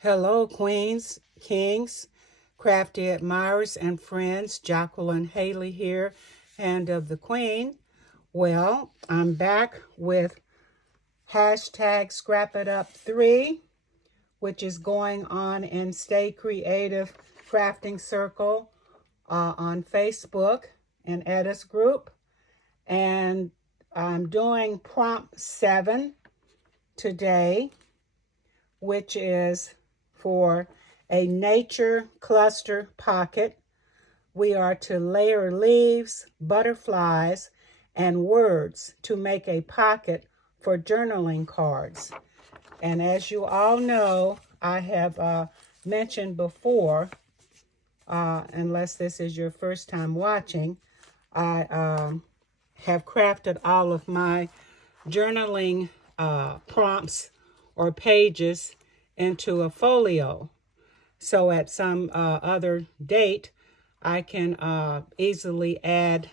Hello, queens, kings, crafty admirers, and friends. Jacqueline Haley here, Hand of the Queen. Well, I'm back with hashtag scrapitup3, which is going on in Stay Creative Crafting Circle on Facebook and Edda's group. And I'm doing prompt 7 today, which is for a nature cluster pocket. We are to layer leaves, butterflies, and words to make a pocket for journaling cards. And as you all know, I have mentioned before, unless this is your first time watching, I have crafted all of my journaling prompts or pages into a folio. So at some other date, I can easily add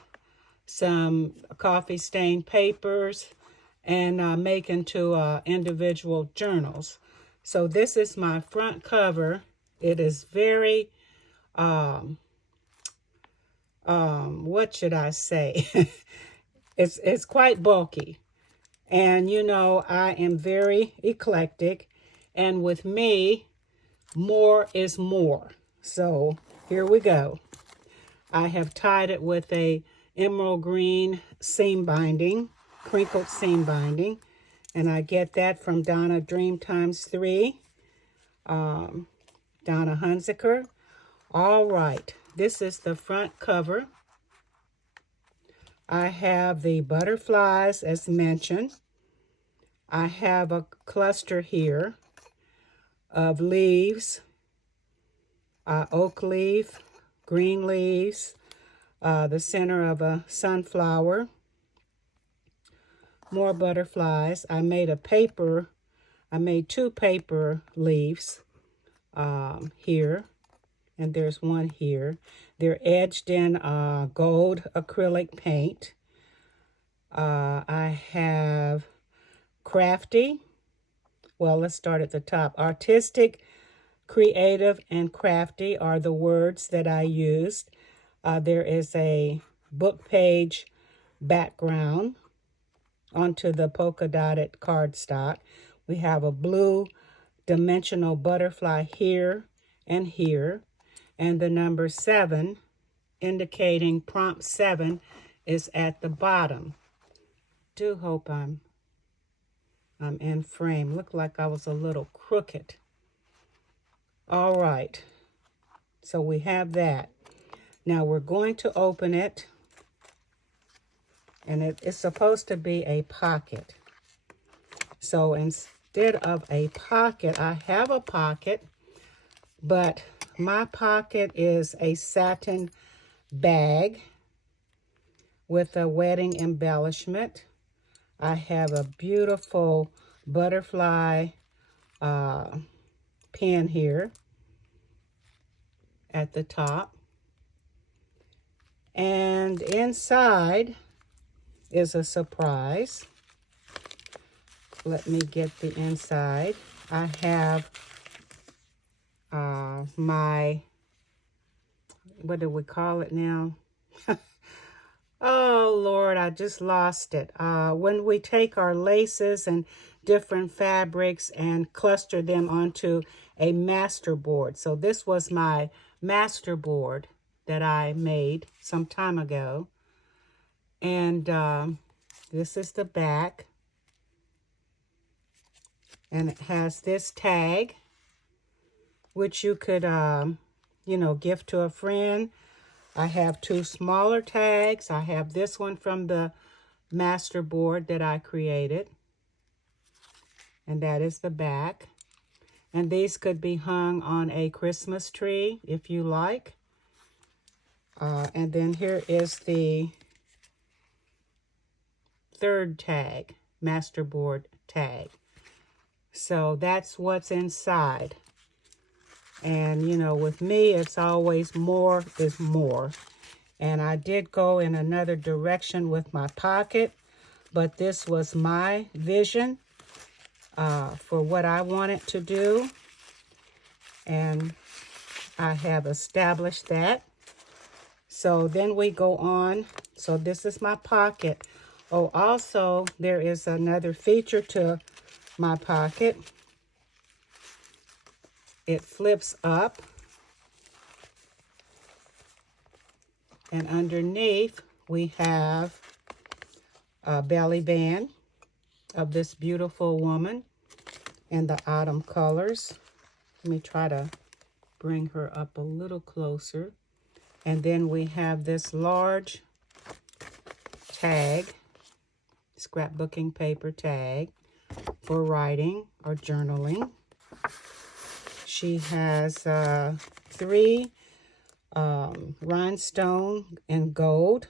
some coffee stained papers and make into individual journals. So this is my front cover. It is very, what should I say? It's quite bulky. And you know, I am very eclectic. And with me, more is more. So here we go. I have tied it with a emerald green seam binding, crinkled seam binding. And I get that from Donna Dream Times 3, Donna Hunziker. All right, this is the front cover. I have the butterflies as mentioned. I have a cluster here of leaves, oak leaf, green leaves, the center of a sunflower, more butterflies. I made two paper leaves here, and there's one here. They're edged in gold acrylic paint. I have crafty. Well, let's start at the top. Artistic, creative, and crafty are the words that I used. There is a book page background onto the polka dotted cardstock. We have a blue dimensional butterfly here and here. And the number 7, indicating prompt 7, is at the bottom. Do hope I'm in frame. Looked like I was a little crooked. All right. So we have that. Now we're going to open it. And it's supposed to be a pocket. So instead of a pocket, I have a pocket. But my pocket is a satin bag with a wedding embellishment. I have a beautiful butterfly pin here at the top. And inside is a surprise. Let me get the inside. I have my, what do we call it now? Oh, Lord, I just lost it. When we take our laces and different fabrics and cluster them onto a master board. So this was my master board that I made some time ago. And this is the back. And it has this tag, which you could, gift to a friend. I have 2 smaller tags. I have this one from the master board that I created. And that is the back. And these could be hung on a Christmas tree if you like. And then here is the 3rd tag, master board tag. So that's what's inside. And, you know, with me, it's always more is more. And I did go in another direction with my pocket, but this was my vision for what I wanted to do. and I have established that. So then we go on. So this is my pocket. Oh, also there is another feature to my pocket. It flips up, and underneath we have a belly band of this beautiful woman in the autumn colors. Let me try to bring her up a little closer. And then we have this large tag, scrapbooking paper tag for writing or journaling. She has 3 rhinestone and gold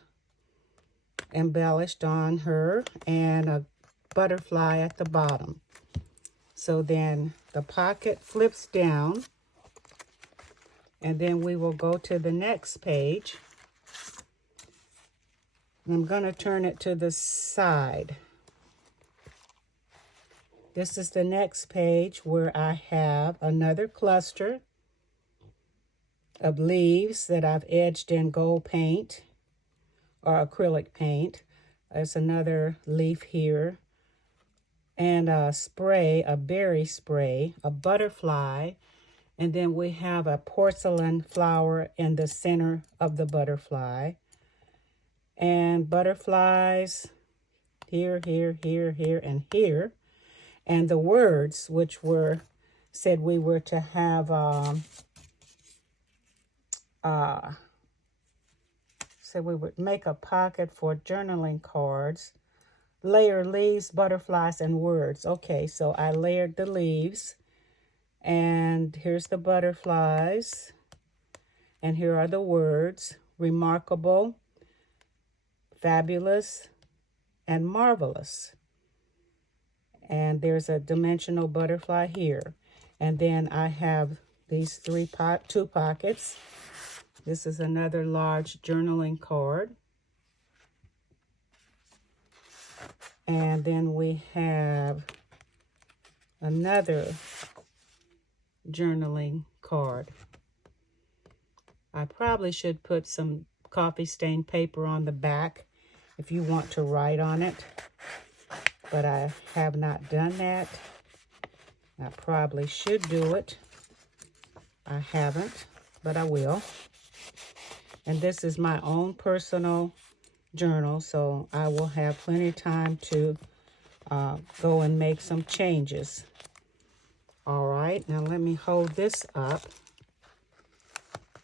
embellished on her, and a butterfly at the bottom. So then the pocket flips down, and then we will go to the next page. I'm going to turn it to the side. This is the next page where I have another cluster of leaves that I've edged in gold paint or acrylic paint. There's another leaf here, and a spray, a berry spray, a butterfly, and then we have a porcelain flower in the center of the butterfly, and butterflies here, here, here, here, and here, and the words, which were said we were to have said we would make a pocket for journaling cards, layer leaves, butterflies, and words. Okay, so I layered the leaves, and here's the butterflies, and here are the words: remarkable, fabulous, and marvelous. And there's a dimensional butterfly here. And then I have these 2 pockets. This is another large journaling card. And then we have another journaling card. I probably should put some coffee stained paper on the back if you want to write on it, but I have not done that. I probably should do it. I haven't, but I will. And this is my own personal journal, so I will have plenty of time to go and make some changes. All right, now let me hold this up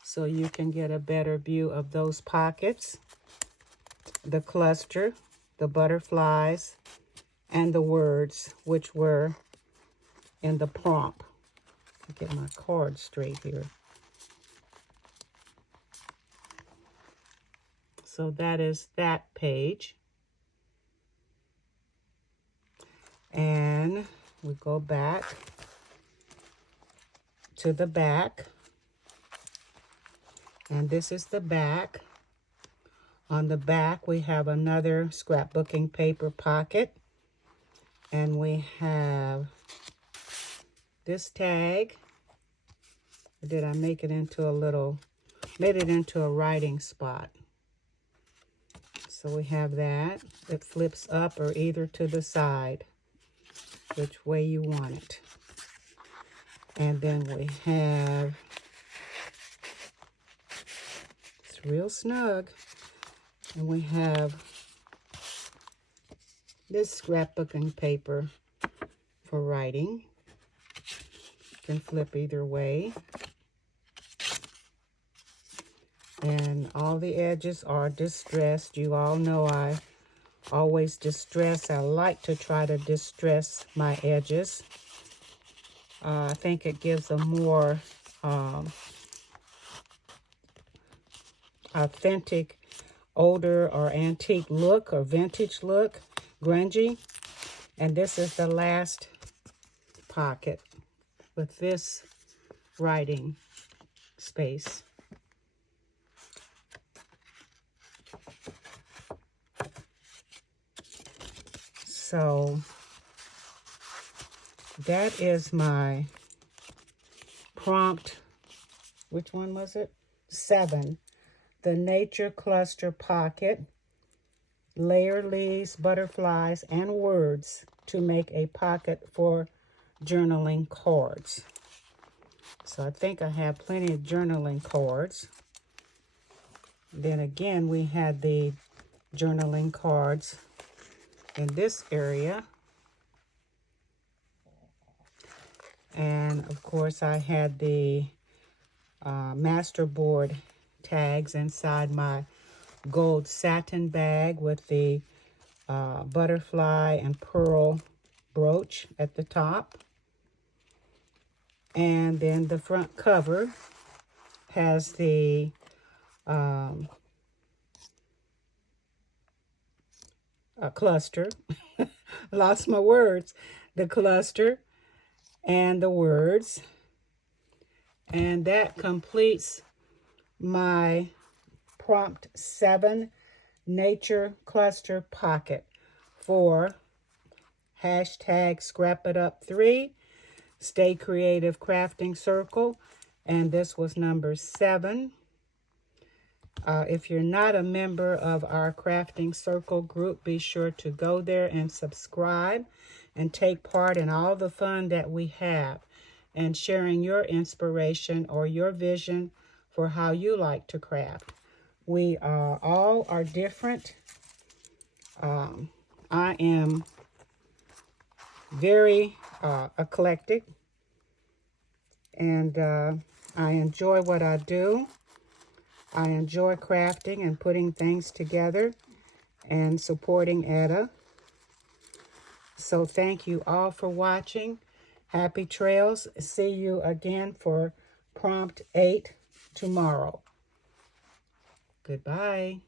so you can get a better view of those pockets, the cluster, the butterflies, and the words, which were in the prompt. Get my card straight here. So that is that page. And we go back to the back. And this is the back. On the back, we have another scrapbooking paper pocket. And we have this tag. Or did I make it into made it into a writing spot? So we have that. It flips up or either to the side, which way you want it. And then we have, it's real snug, and we have this scrapbooking paper for writing. You can flip either way. And all the edges are distressed. You all know I always distress. I like to try to distress my edges. I think it gives a more authentic, older or antique look or vintage look, grungy. And this is the last pocket with this writing space. So that is my prompt, which one was it? 7, the Nature Cluster Pocket. Layer leaves, butterflies, and words to make a pocket for journaling cards. So I think I have plenty of journaling cards. Then again, we had the journaling cards in this area. And of course, I had the masterboard tags inside my gold satin bag with the butterfly and pearl brooch at the top. And then the front cover has the cluster. Lost my words. The cluster and the words. And that completes my prompt 7 Nature Cluster Pocket for #scrapitup3, Stay Creative Crafting Circle, and this was number 7. If you're not a member of our crafting circle group, be sure to go there and subscribe and take part in all the fun that we have and sharing your inspiration or your vision for how you like to craft. We all are different. I am very eclectic, and I enjoy what I do. I enjoy crafting and putting things together and supporting Etta. So thank you all for watching. Happy trails. See you again for prompt 8 tomorrow. Goodbye.